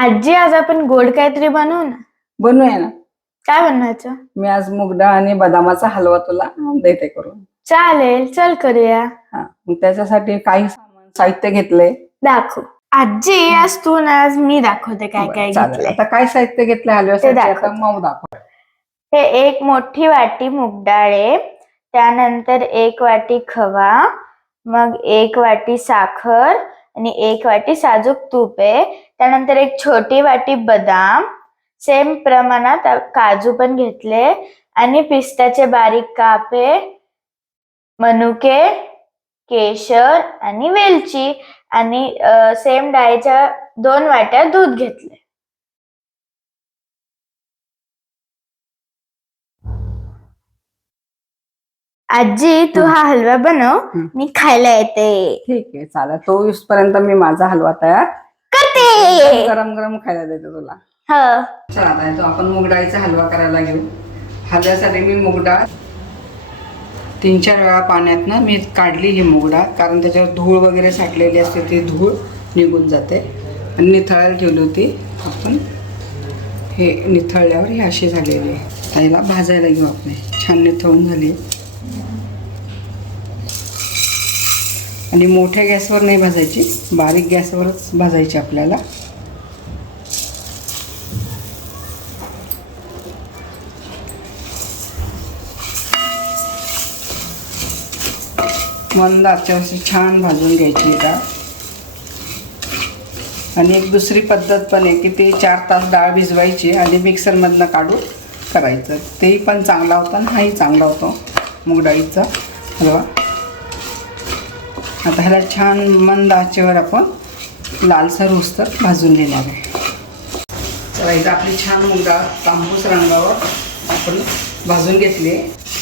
आजी आज आपण गोड काहीतरी बनवू ना. बनवूया ना. काय बनवायचं? मी आज मूग डाळ आणि बदामाचा हलवा तुला देते करून. चालेल, चल करूया. मग त्याच्यासाठी काही साहित्य घेतले दाखव. आजी आज तू ना, आज मी दाखवते काय काय घेतलंय. आता काय साहित्य घेतलं हलव्यासाठी आता मग दाखव. हे एक मोठी वाटी मूग डाळ आहे, त्यानंतर 1 वाटी खवा, मग 1 वाटी साखर आणि 1 वाटी साजूक तूप आहे, त्यानंतर 1 छोटी वाटी बदाम, सेम प्रमाणात काजू पण घेतले आणि पिस्ताचे बारीक काप आहे, मनुके, केशर आणि वेलची आणि सेम डाळीच्या 2 वाट्या दूध घेतले. आजी तू हा हलवा बनव, मी खायला येते. ठीक आहे चालेल. तो येऊपर्यंत मी माझा हलवा तयार करते. गरम गरम खायला देते तुला. चला आता तो आपण मूग डाळीचा हलवा करायला घेऊ. हलव्यासाठी मी मूग डाळ 3-4 वेळा पाण्यातनं मी काढली ही मूग डाळ, कारण त्याच्यावर धूळ वगैरे साठलेली असते, ती धूळ निघून जाते. आणि निथळायला ठेवली होती आपण. हे निथळल्यावर ही अशी झालेली आहे. त्याला भाजायला घेऊ आपण. छान निथळून झाली आणि मोठ्या गॅसवर नाही भाजायची, बारीक गॅसवरच भाजायची आपल्याला. मंद आचेवर छान भाजून घ्यायची डाळ. आणि एक दुसरी पद्धत पण आहे की ते 4 तास डाळ भिजवायची आणि मिक्सरमधनं काढून करायचं. तेही पण चांगला होता आणि हाही चांगला होतो मूग डाळीचा हलवा. आता ह्याला छान मंद आचेवर आपण लालसर होईस्तोवर भाजून घेणार आहे. चला इथं आपली छान मूग डाळ तांबूस रंगावर आपण भाजून घेतली.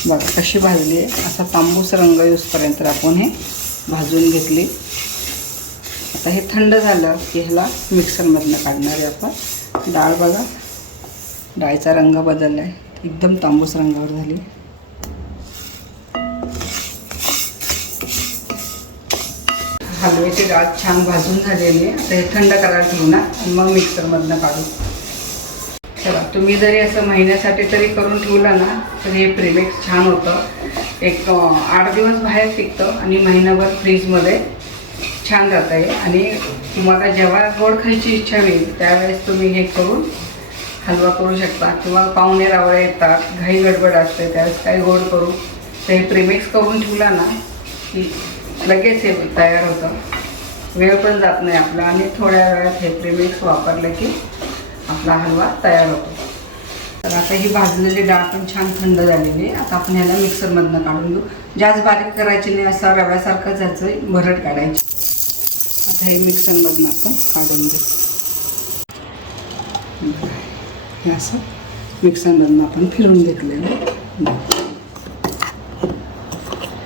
बघा कशी भाजली आहे. असा तांबूस रंग येऊपर्यंत आपण हे भाजून घेतली. आता हे थंड झालं की ह्याला मिक्सरमधनं काढणार आहे आपण. डाळ बघा, डाळीचा रंग बदलला आहे, एकदम तांबूस रंगावर झाली. हलव्याची डाळ छान भाजून झालेली आहे. आता हे थंड करायला ठेवू ना, मग मिक्सरमधनं काढू. चला तुम्ही जरी असं महिन्यासाठी तरी करून ठेवलं ना, तर हे प्रीमिक्स छान होतं. एक 8 दिवस बाहेर टिकतं आणि महिनाभर फ्रीजमध्ये छान राहतं आहे. आणि तुम्हाला जेव्हा गोड खायची इच्छा होईल त्यावेळेस तुम्ही हे करून हलवा करू शकता. किंवा पाहुणे रावळे येतात, घाई गडबड असते, त्यावेळेस काही गोड करू, तर हे प्रीमिक्स करून ठेवला ना की लगेच हे तयार होतं. वेळ पण जात नाही आपला आणि थोड्या वेळात हे प्रीमिक्स वापरलं की आपला हलवा तयार होतो. तर आता ही भाजलेली डाळ पण छान थंड झालेली आहे. आता आपण ह्याला मिक्सरमधनं काढून घेऊ. जास्त बारीक करायची नाही, असा रव्यासारखं त्याचं भरट काढायची. आता हे मिक्सरमधनं आपण काढून घेऊ. हे असं मिक्सरमधनं आपण फिरून घेतलेलं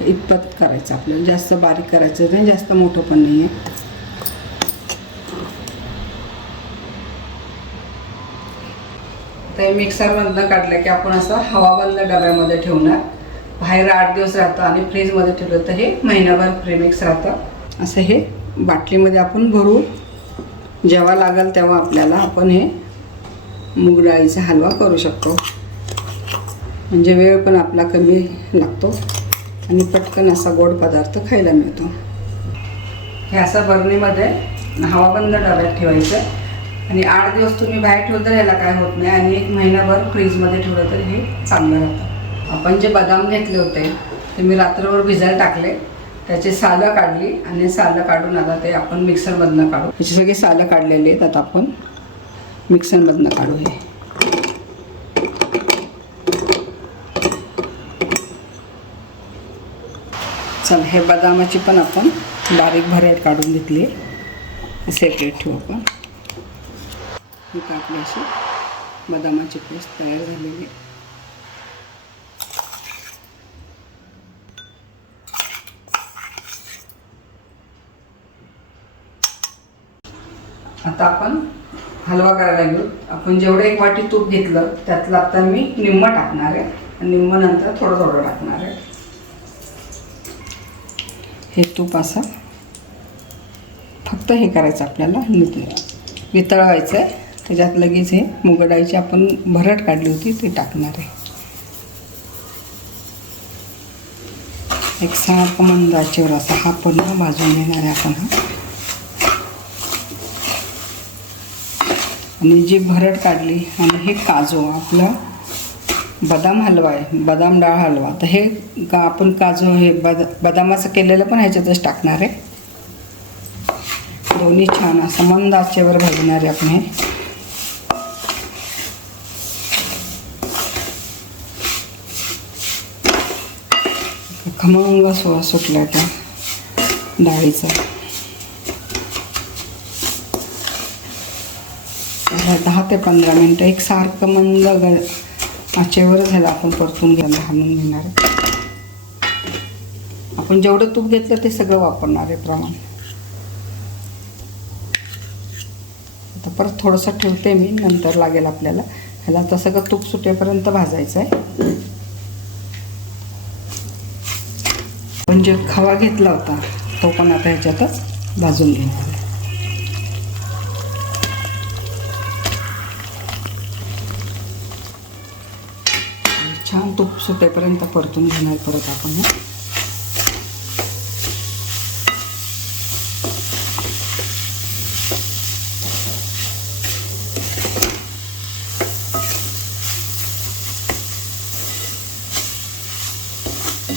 इतपत करायचं आपल्याला. जास्त बारीक करायचं नाही, जास्त मोठं पण नाही आहे. तर मिक्सरमधनं काढलं की आपण असं हवाबंद डब्यामध्ये ठेवणार. बाहेर 8 दिवस राहतं आणि फ्रीजमध्ये ठेवलं तर हे महिनाभर प्रीमिक्स राहतं. असं हे बाटलीमध्ये आपण भरू, जेव्हा लागेल तेव्हा आपल्याला आपण हे मूग डाळीचा हलवा करू शकतो. म्हणजे वेळ पण आपला कमी लागतो आणि पटकन असा गोड पदार्थ खायला मिळतो. हे असं बरणीमध्ये हवाबंद डब्यात ठेवायचं आणि 8 दिवस तुम्ही बाहेर ठेवलं तर ह्याला काय होत नाही आणि 1 महिनाभर फ्रीजमध्ये ठेवलं तर हे चांगलं राहतं. आपण जे बदाम घेतले होते ते मी रात्रभर भिजायला टाकले, त्याचे सालं काढली आणि सालं काढून आता ते आपण मिक्सरमधनं काढू. याचे सगळे सालं काढलेले आहेत, आता आपण मिक्सरमधनं काढू. हे चल हे बदामाची पण आपण बारीक भरड काढून घेतली, सेपरेट ठेवू आपण. ही आपली अशी बदामाची पेस्ट तयार झालेली. आता आपण हलवा करायला घेऊ. आपण जेवढं 1 वाटी तूप घेतलं त्यातलं आता मी निम्म टाकणार आहे आणि निम्म नंतर थोडं थोडं टाकणार आहे. हे तूप असं फक्त हे करायचं आपल्याला, वितळवायचं आहे त्याच्यात लगेच हे मुग डाळीची आपण भरट काढली होती ती टाकणार आहे. एक सारखं मंद आचेवर असा हा पूर्ण भाजून घेणार आहे आपण हा. आणि जी भरट काढली आणि हे काजू आपला बदाम हलवा आहे, बदाम डाळ हलवा, तर हे आपण काजू हे बदामाचं केलेलं पण ह्याच्यातच टाकणार आहे. दोन्ही छान असं मंद आचेवर भाजणार आहे आपण हे. खमंग सुवास सुटला त्या डाळीचा. 10 ते 15 मिनटं एक सारखं मंद आचेवर झालं आपण परतून घालून घेणार आहे. आपण जेवढं तूप घेतलं ते सगळं वापरणार आहे प्रमाण. आता परत थोडंसं ठेवते मी, नंतर लागेल आपल्याला. ह्याला आता सगळं तूप सुटेपर्यंत भाजायचं आहे. पण जे खवा घेतला होता तो पण आता ह्याच्यातच भाजून घेणार. छान तूप सुटेपर्यंत परतून घेणार परत आपण हे.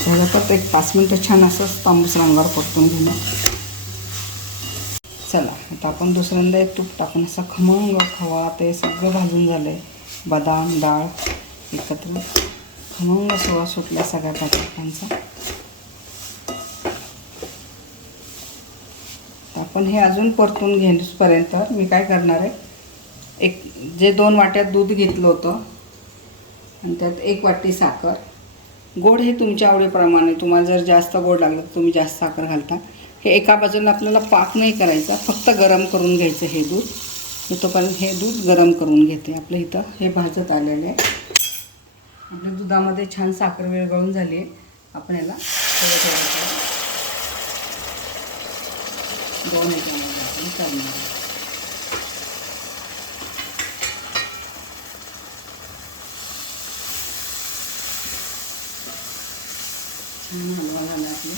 त्याला परत एक 5 मिनटं छान असं तांबूस रंगावर परतून घेणार. चला आता आपण दुसऱ्यांदा एक तूप टाकून असं खमंग खवा ते सगळं भाजून झालं आहे. बदाम डाळ एकत्र खमंग सुवास सुटला सगळ्या पदार्थांचा. आपण हे अजून परतून घेण्यापर्यंत मी काय करणार आहे, एक जे 2 वाट्यात दूध घेतलं होतं आणि त्यात 1 वाटी साखर. गोड हे तुमच्या आवडीप्रमाणे, तुम्हाला जर जास्त गोड लागलं तर तुम्ही जास्त साखर घालता. हे एका बाजूला आपल्याला पाक नाही करायचा, फक्त गरम करून घ्यायचं हे दूध. मी तोपर्यंत हे दूध गरम करून घेते. आपल्या इथं हे भाजत आलेलं आहे. आपल्या दुधामध्ये छान साखर विरघळून झाली आहे. आपण याला थोडं थोडं 2 ह्याच्यामध्ये आपण करणार आहे. छान हलवा झाला आपले.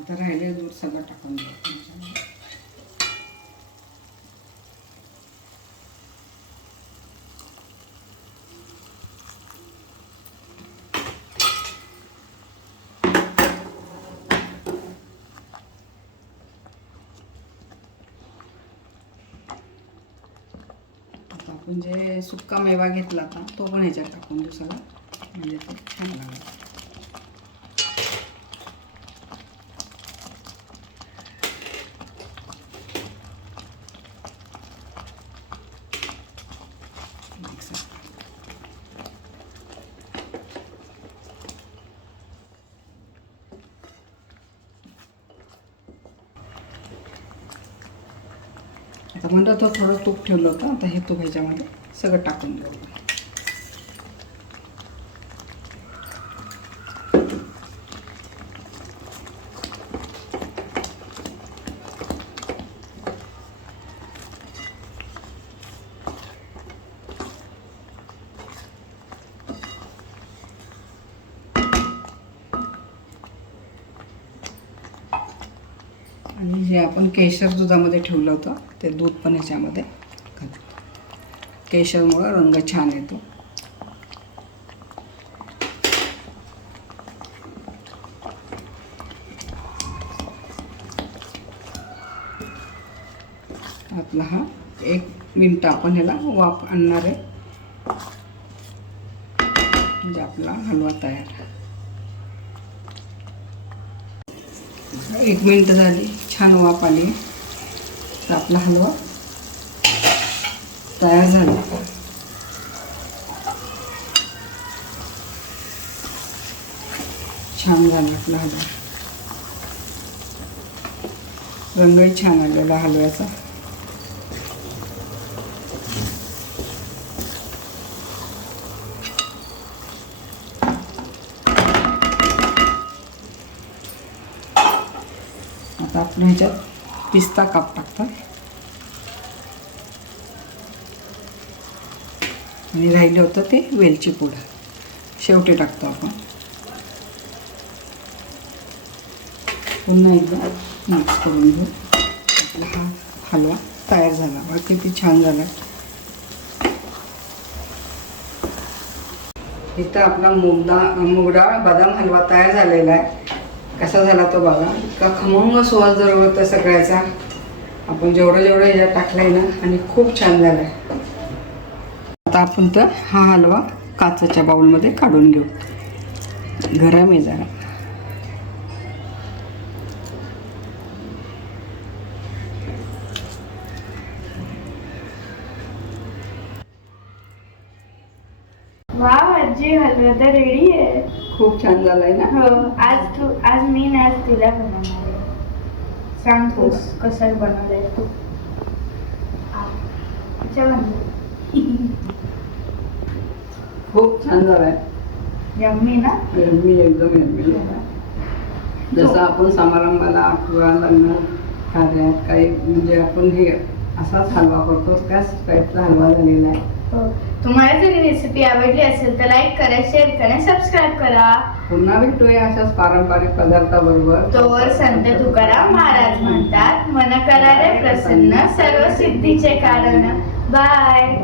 आता राहिले दूध सगळं टाकून द्यायचं. आता आपण जे सुक्का मेवा घेतला होता तो पण ह्याच्यात टाकून देऊ सगळं, म्हणजे ते छान लागेल. आता म्हणलं तर थोडं तूप ठेवलं होतं, आता हे तूप ह्याच्यामध्ये सगळं टाकून देऊ. आणि जे आपण केशर दुधामध्ये ठेवलं होतं ते दूध पण ह्याच्यामध्ये घालू. केशरमुळं रंग छान येतो. आपला हा 1 मिनिट आपण ह्याला वाफ आणणार आहे, म्हणजे आपला हलवा तयार. 1 मिनिट झाली, छान वाफ आली, तर आपला हलवा तयार झाला. छान झाला आपला हलवा. रंगही छान आलेला हलव्याचा. आता आपण ह्याच्यात पिस्ता काप टाकतो आणि राहिलं होतं ते वेलची पूड शेवटी टाकतो आपण. पुन्हा एकदा मिक्स करून घेऊ. आपला हा हलवा तयार झाला. बघा किती छान झाला. इथं आपला मुगडाळ बदाम हलवा तयार झालेला आहे. कसा झाला तो बघा. इतका खमंग सुवास जर होता सगळ्याचा. आपण जेवढं ह्याच्यात टाकलं आहे ना आणि खूप छान झाला आहे. आता आपण तर हा हलवा काचेच्या बाउलमध्ये काढून घेऊ. गरम आहे जरा. वा आजी हलवा तर रेडी आहे. खूप छान झालाय ना. हो आज मी ना आज तुला बनवणार आहे. सांग तू कसं बनवलंय तू. खूप छान झालाय. यम्मी ना. मी एकदम यम्मी झाला. जसं आपण समारंभाला किंवा लग्न कार्यात काही म्हणजे आपण हे असाच हलवा करतो त्याच टाईपचा हलवा झालेला आहे. हो. तुम्हाला जर रेसिपी आवडली असेल तर लाईक करा, शेअर करा, सबस्क्राईब करा. पुन्हा भेटूया अशाच पारंपरिक पदार्थाबरोबर. तोवर संत तुकाराम महाराज म्हणतात, मन करारे प्रसन्न सर्व सिद्धीचे कारण. बाय.